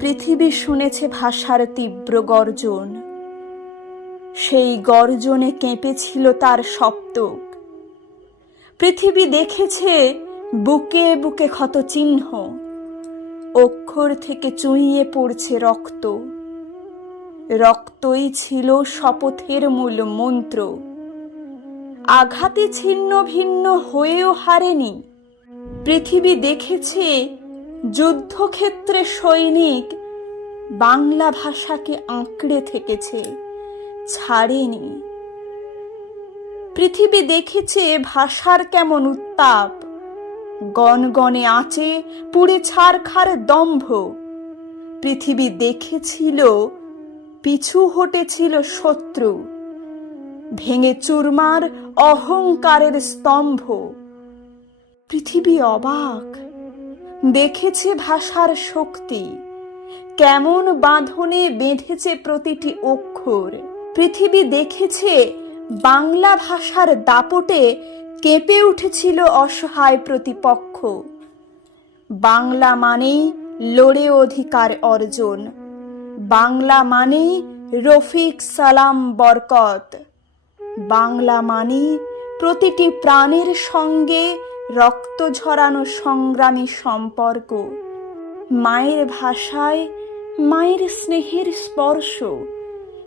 পৃথিবী শুনেছে ভাষার তীব্র গর্জন। সেই গর্জনে কেঁপেছিল তার সপ্তক। পৃথিবী দেখেছে বুকে বুকে ক্ষত চিহ্ন। অক্ষর থেকে চুইয়ে পড়ছে রক্ত। রক্তই ছিল শপথের মূল মন্ত্র। আঘাতে ছিন্ন ভিন্ন হয়েও হারেনি। পৃথিবী দেখেছে যুদ্ধক্ষেত্রে সৈনিক বাংলা ভাষাকে আঁকড়ে থেকেছে, ছাড়েনি। পৃথিবী দেখেছে ভাষার কেমন উত্তাপ। গনগনে আঁচে পুড়ে ছারখার দম্ভ। পৃথিবী দেখেছিল, পিছু হটেছিল শত্রু। ভেঙে চুরমার অহংকারের স্তম্ভ। পৃথিবী অবাক। দেখেছে ভাষার শক্তি। কেমন বাঁধনে বেঁধেছে প্রতিটি অক্ষর। পৃথিবী দেখেছে বাংলা ভাষার দাপটে কেঁপে উঠেছিল অসহায় প্রতিপক্ষ। বাংলা মানেই লড়ে অধিকার অর্জন। বাংলা মানেই রফিক সালাম বরকত। বাংলা মানে প্রতিটি প্রাণের সঙ্গে রক্ত ঝরানো সংগ্রামী সম্পর্ক, মায়ের ভাষায় মায়ের স্নেহের স্পর্শ,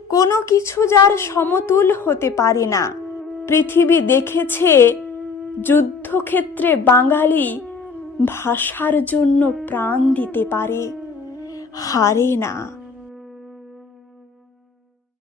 কোনো কিছু যার সমতুল হতে পারে না। পৃথিবী দেখেছে যুদ্ধক্ষেত্রে বাঙালি ভাষার জন্য প্রাণ দিতে পারে, হারে না।